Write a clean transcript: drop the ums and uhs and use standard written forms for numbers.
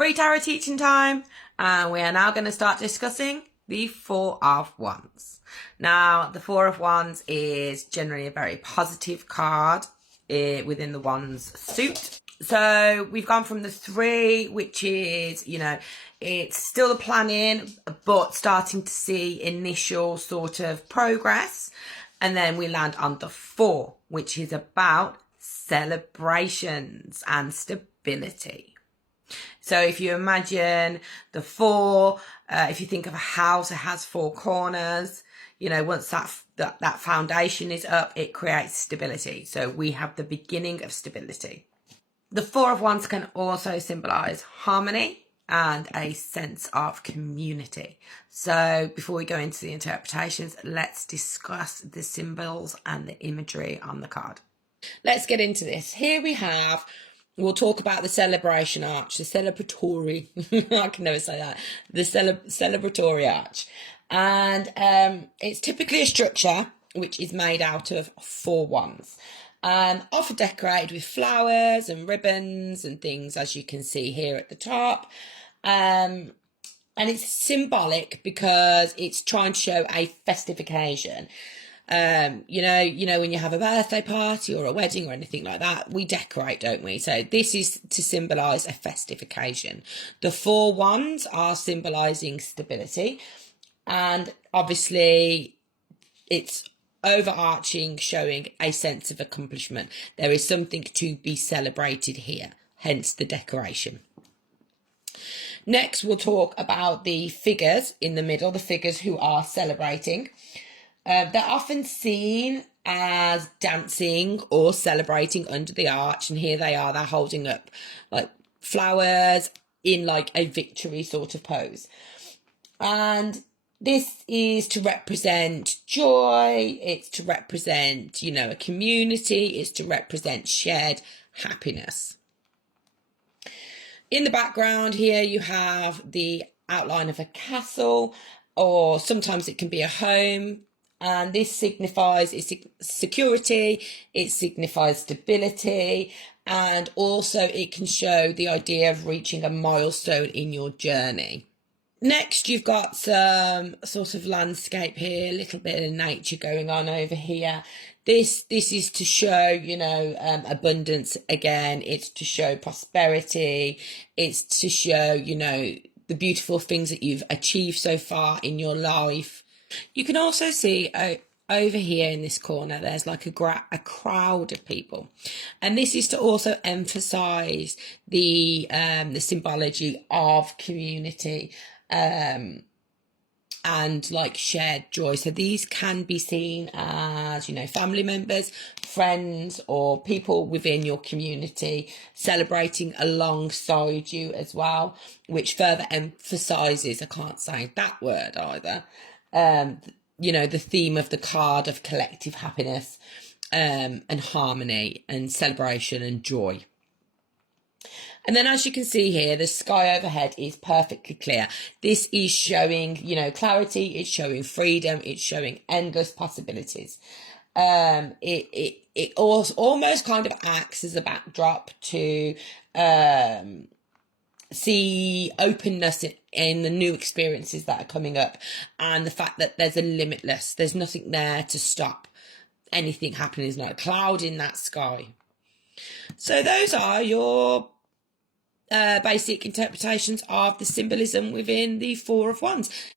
Free tarot teaching time, and we are now going to start discussing the Four of Wands. Now, the Four of Wands is generally a very positive card within the Wands suit. So we've gone from the three, which is, it's still the planning, but starting to see initial sort of progress. And then we land on the four, which is about celebrations and stability. So if you imagine the four, if you think of a house, it has four corners. Once that foundation is up, it creates stability. So we have the beginning of stability. The Four of Wands can also symbolize harmony and a sense of community. So before we go into the interpretations, let's discuss the symbols and the imagery on the card. Let's get into this. Here we'll talk about the celebration arch, the celebratory, I can never say that, the celebratory arch. And it's typically a structure which is made out of four wands. Often decorated with flowers and ribbons and things, as you can see here at the top. And it's symbolic because it's trying to show a festive occasion. When you have a birthday party or a wedding or anything like that, we decorate, don't we? So this is to symbolise a festive occasion. The four wands are symbolising stability, and obviously it's overarching, showing a sense of accomplishment. There is something to be celebrated here, hence the decoration. Next, we'll talk about the figures in the middle, the figures who are celebrating. They're often seen as dancing or celebrating under the arch, and here they are, they're holding up like flowers in like a victory sort of pose. And this is to represent joy, it's to represent, a community, it's to represent shared happiness. In the background here, you have the outline of a castle, or sometimes it can be a home. And this signifies security, it signifies stability, and also it can show the idea of reaching a milestone in your journey. Next, you've got some sort of landscape here, a little bit of nature going on over here. This is to show, abundance again. It's to show prosperity. It's to show, the beautiful things that you've achieved so far in your life. You can also see over here in this corner, there's like a crowd of people. And this is to also emphasize the symbology of community, and like shared joy. So these can be seen as, family members, friends, or people within your community celebrating alongside you as well, which further emphasizes, I can't say that word either, the theme of the card of collective happiness, and harmony and celebration and joy. And then, as you can see here, the sky overhead is perfectly clear. This is showing, clarity, it's showing freedom, it's showing endless possibilities. It almost kind of acts as a backdrop to see openness in the new experiences that are coming up, and the fact that there's nothing there to stop anything happening. There's not a cloud in that sky. So those are your basic interpretations of the symbolism within the Four of Wands.